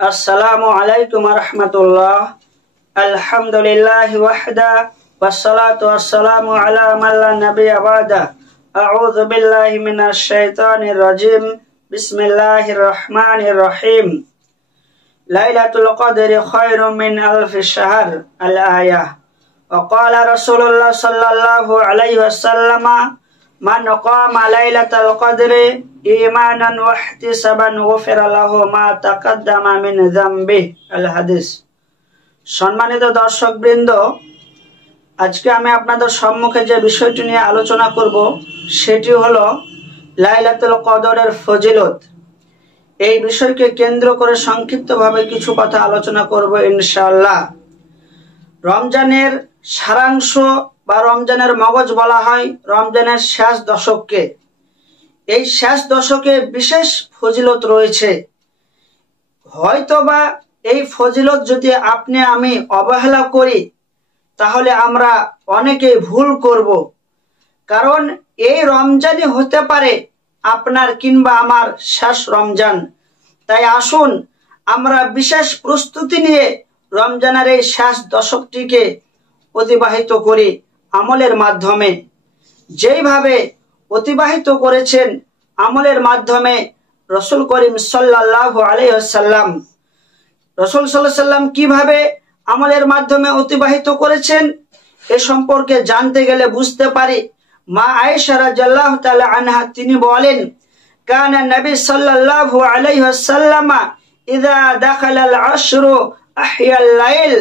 আসসালামু আলাইকুম ওয়া রাহমাতুল্লাহ। আলহামদুলিল্লাহি ওয়াহদা ওয়াসসালাতু ওয়াসসালামু আলা মান লা নাবিয়্যা বা'দা। আউযু বিল্লাহি মিনাশ শাইতানির রাজিম। বিসমিল্লাহির রহমানির রহিম। লাইলাতুল কদরি খায়রুম মিন আলফি শাহর। আল আয়াহ। ওয়া ক্বালা রাসূলুল্লাহ সাল্লাল্লাহু আলাইহি ওয়াসাল্লাম মান ক্বামা লাইলাতুল কদরি ঈমানান ওয়া ইহতিসাবান গুফিরা লাহু মা তাকাদ্দামা মিন যামবিহি। আল হাদিস। সম্মানিত দর্শকবৃন্দ, আজকে আমি আপনাদের সম্মুখে যে বিষয়টি নিয়ে আলোচনা করব সেটি হলো লাইলাতুল কদরের ফজিলত। এই বিষয়কে কেন্দ্র করে সংক্ষিপ্তভাবে কিছু কথা আলোচনা করব ইনশাআল্লাহ। রমজানের সারাংশ বা রমজানের মগজ বলা হয় রমজানের শেষ দশককে। এই শেষ দশকে বিশেষ ফজিলত রয়েছে। হয়তোবা এই ফজিলত যদি আপনি আমি অবহেলা করি তাহলে আমরা অনেকেই ভুল করব, কারণ এই রমজানই হতে পারে আপনার কিংবা আমার শেষ রমজান। তাই আসুন আমরা বিশেষ প্রস্তুতি নিয়ে রমজানের এই শেষ দশকটিকে অতিবাহিত করি আমলের মাধ্যমে। যেইভাবে অতিবাহিত করেছেন আমলের মাধ্যমে রাসূল করিম সাল্লাল্লাহু আলাইহি ওয়াসাল্লাম। রাসূল সাল্লাল্লাহু আলাইহি ওয়াসাল্লাম কিভাবে আমলের মাধ্যমে অতিবাহিত করেছেন এ সম্পর্কে জানতে গেলে বুঝতে পারি মা আয়েশা রাদিয়াল্লাহু তাআলা আনহা তিনি বলেন, কানা নবী সাল্লাল্লাহু আলাইহি ওয়াসাল্লাম ইযা দাখালাল আশরু আহিয়াল লাইল।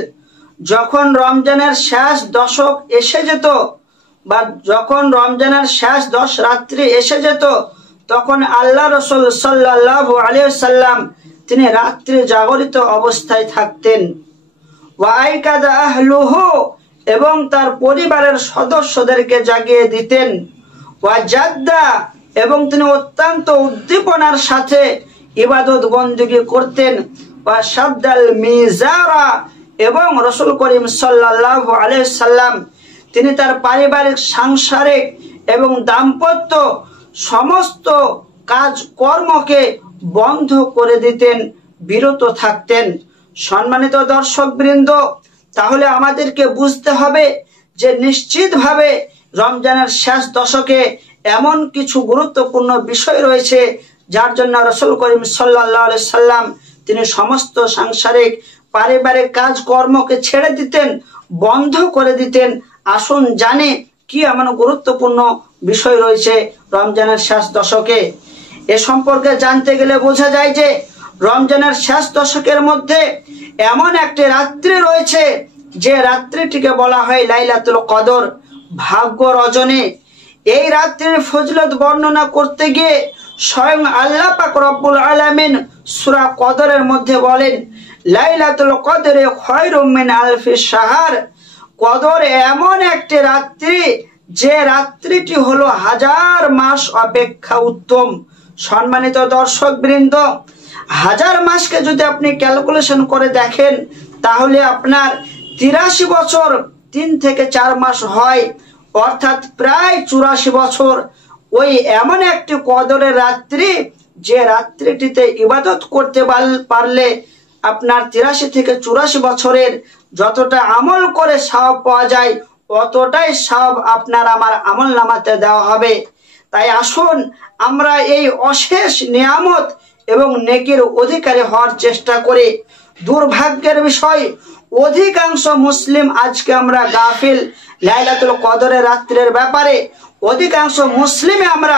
যখন রমজানের শেষ দশক এসে যেত বা যখন রমজানের শেষ 10 রাত্রি এসে যেত তখন আল্লাহ রাসূল সাল্লাল্লাহু আলাইহি ওয়াসাল্লাম তিনি রাত্রি জাগরিত অবস্থায় থাকতেন। ওয়া আইকাদা আহলুহু, এবং তার পরিবারের সদস্যদেরকে জাগিয়ে দিতেন। ওয়া জাদ্দা, এবং তিনি অত্যন্ত উদ্দীপনার সাথে ইবাদত বন্দেগী করতেন। ওয়া শাদ্দাল মিজারা, এবং রাসূল করিম সাল্লাল্লাহু আলাইহি ওয়াসাল্লাম তিনি তার পারিবারিক সাংসারিক এবং দাম্পত্য সমস্ত কাজ কর্মকে বন্ধ করে দিতেন, বিরত থাকতেন। সম্মানিত দর্শকবৃন্দ, তাহলে আমাদেরকে বুঝতে হবে যে নিশ্চিতভাবে রমজানের শেষ দশকে এমন কিছু গুরুত্বপূর্ণ বিষয় রয়েছে যার জন্য রাসূল করিম সাল্লাল্লাহু আলাইহি সাল্লাম তিনি সমস্ত সাংসারিক পারিবারিক কাজ কর্মকে ছেড়ে দিতেন, বন্ধ করে দিতেন। আসুন জানি কি এমন গুরুত্বপূর্ণ বিষয় রয়েছে রমজানের শেষ দশকে। এ সম্পর্কে জানতে গেলে বোঝা যায় যে রমজানের শেষ দশকের মধ্যে এমন একটি রাত্রি রয়েছে যে রাত্রিটিকে বলা হয় লাইলাতুল কদর, ভাগ্য রজনী। এই রাত্রির ফজিলত বর্ণনা করতে গিয়ে স্বয়ং আল্লাহ পাক রব্বুল আলামিন সূরা কদরের মধ্যে বলেন, লাইলাতুল কদরে খায়রুম মিন আলফি শাহর। কদর এমন একটি রাত্রি যে রাত্রিটি হলো 1000 মাস অপেক্ষা উত্তম। সম্মানিত দর্শকবৃন্দ, 1000 মাসকে যদি আপনি ক্যালকুলেশন করে দেখেন তাহলে আপনার 83 বছর 3 থেকে 4 মাস হয়, অর্থাৎ প্রায় 84 বছর। ওই এমন একটি কদরের রাত্রি যে রাত্রিটিতে ইবাদত করতে পারলে আপনার 83 থেকে 84 বছরের যতটা আমল করে সওয়াব পাওয়া যায় অতটাই সওয়াব আপনার আমার আমল নামাতে দেওয়া হবে। তাই আসুন আমরা এই অশেষ নিয়ামত এবং নেকির অধিকারী হওয়ার চেষ্টা করি। দুর্ভাগ্যের বিষয় অধিকাংশ মুসলিম আজকে আমরা গাফিল লাইলাতুল কদরের রাত্রির ব্যাপারে। অধিকাংশ মুসলিমে আমরা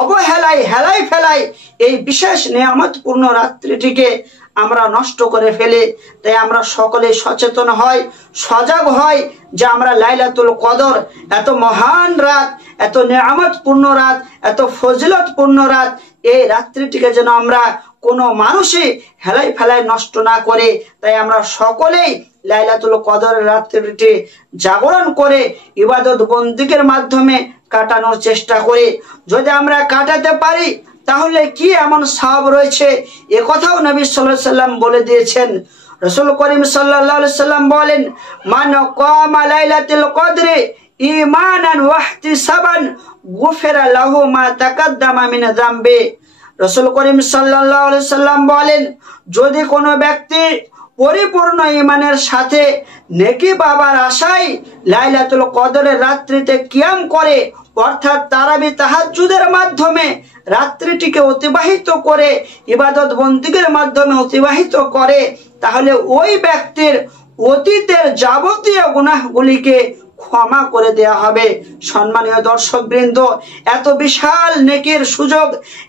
অবহেলায় হেলাই ফেলাই এই বিশেষ নিয়ামতপূর্ণ রাত্রিটিকে আমরা নষ্ট করে ফেলি। তাই আমরা সকলে সচেতন হই, সজাগ হই যে আমরা লাইলাতুল কদর এত মহান রাত, এত নিয়ামতপূর্ণ রাত, এত ফজিলতপূর্ণ রাত, এই রাত্রিটিকে যেন আমরা কোনো মানুষই হেলাই ফেলাই নষ্ট না করে। তাই আমরা সকলেই লাইলাতুল কদরের রাত্রিটি জাগরণ করে ইবাদত বন্দেগীর মাধ্যমে কাটানোর চেষ্টা করি। যদি আমরা কাটাতে পারি তাহলে কি এমন সওয়াব রয়েছে এ কথাও নবী সাল্লাল্লাহু আলাইহি সাল্লাম বলে দিয়েছেন। রাসূল করিম সাল্লাল্লাহু আলাইহি সাল্লাম বলেন, মান ক্বামা লাইলাতুল কদরি ঈমানান ওয়া ইহতিসাবান গুফিরা লাহু মা তাকাদ্দামা মিন যামবি। রাসূল করিম সাল্লাল্লাহু আলাইহি সাল্লাম বলেন, যদি কোনো ব্যক্তি পরিপূর্ণ ঈমানের সাথে নেকি পাবার আশায় লাইলাতুল কদরের রাত্রিতে কিয়াম করে, অর্থাৎ তারাবি তাহাজ্জুদের মাধ্যমে রাত্রিটিকে অতিবাহিত করে, ইবাদত বন্দেগীর মাধ্যমে অতিবাহিত করে, তাহলে ওই ব্যক্তির অতীতের যাবতীয় গুনাহগুলিকে ক্ষমা করে দেয়া হবে। সম্মানীয় দর্শক বৃন্দ, এত বিশাল নেকির সুযোগ,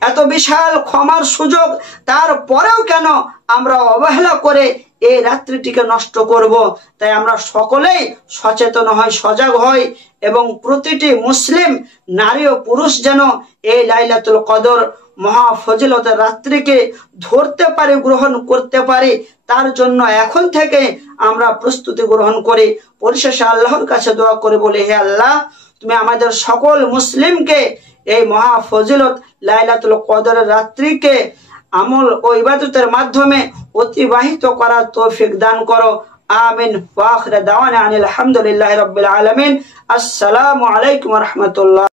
এত বিশাল ক্ষমার সুযোগ, তারপরেও কেন আমরা অবহেলা করে এই রাত্রিটিকে নষ্ট করব? তাই আমরা সকলেই সচেতন হই, সজাগ হই, এবং প্রতিটি মুসলিম নারী ও পুরুষ যেন এই লাইলাতুল কদর মহা ফজিলতের রাত্রিকে ধরতে পারে, গ্রহণ করতে পারে, তার জন্য এখন থেকে আমরা প্রস্তুতি গ্রহণ করি। পরিশেষে আল্লাহর কাছে দোয়া করে বলি, হে আল্লাহ, তুমি আমাদের সকল মুসলিমকে এই মহা ফজিলত লাইলাতুল কদরের রাত্রিকে আমল ও ইবাদতের মাধ্যমে অতিবাহিত করার তৌফিক দান করো। আমিন। ওয়া আখিরু দাওয়ানা আনিল হামদুলিল্লাহি রাব্বিল আলামিন। আসসালামু আলাইকুম ওয়া রাহমাতুল্লাহ।